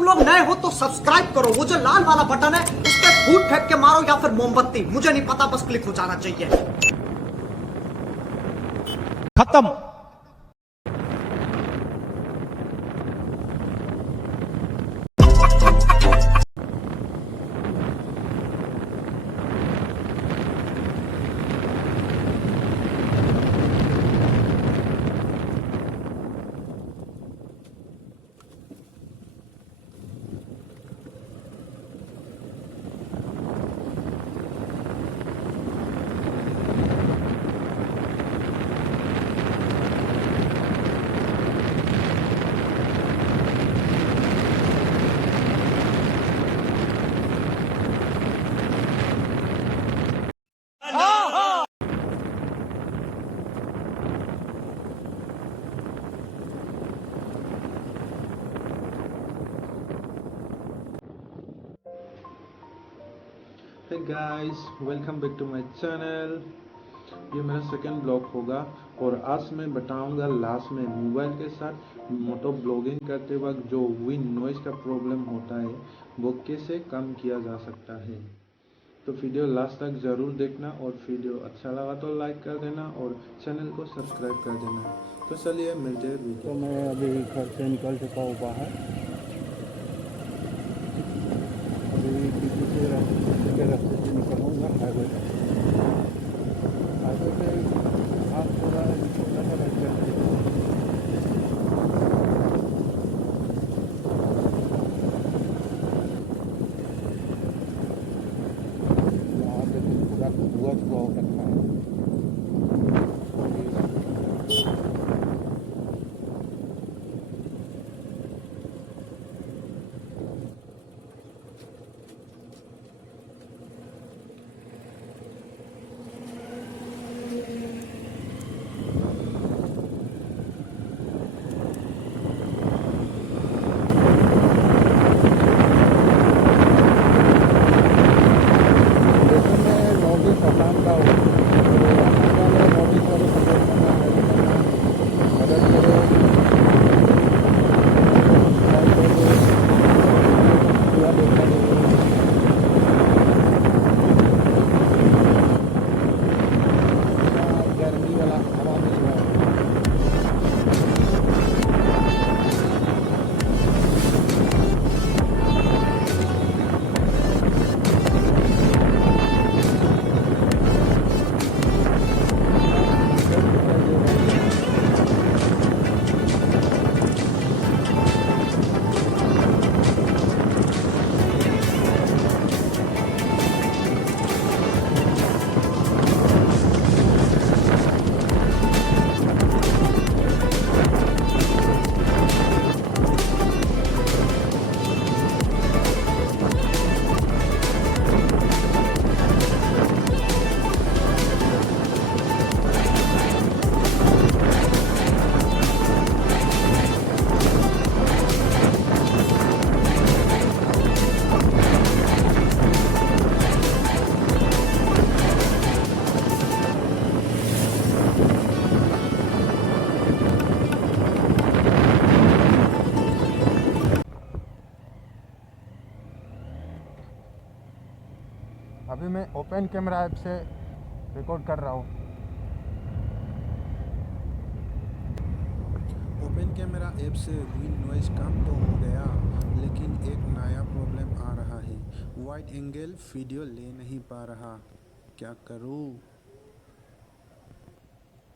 तुम लोग नए हो तो सब्सक्राइब करो, वो जो लाल वाला बटन है उस पर फूट फेंक के मारो या फिर मोमबत्ती, मुझे नहीं पता, बस क्लिक हो जाना चाहिए। खत्म। Hey guys, welcome back to my channel. ये मेरा सेकंड ब्लॉग होगा और आज मैं बताऊंगा लास्ट में मोबाइल के साथ मोटो ब्लॉगिंग करते वक्त जो विंड नॉइज का प्रॉब्लम होता है वो कैसे कम किया जा सकता है। तो वीडियो लास्ट तक ज़रूर देखना और वीडियो अच्छा लगा तो लाइक कर देना और चैनल को सब्सक्राइब कर देना। तो चलिए मिलते हैं वीडियो। तो मैं अभी घर से निकल चुका हूँ बाहर। अभी पीछे से रास्ते से निकलूँगा हाईवे पे। आप थोड़ा छोटा सा राइड करते हैं। यहाँ पे तो पूरा धुआं हो रखा है। अभी मैं ओपन कैमरा ऐप से रिकॉर्ड कर रहा हूँ। ओपन कैमरा ऐप से विंड नॉइज कम तो हो गया, लेकिन एक नया प्रॉब्लम आ रहा है। वाइड एंगल वीडियो ले नहीं पा रहा, क्या करूँ।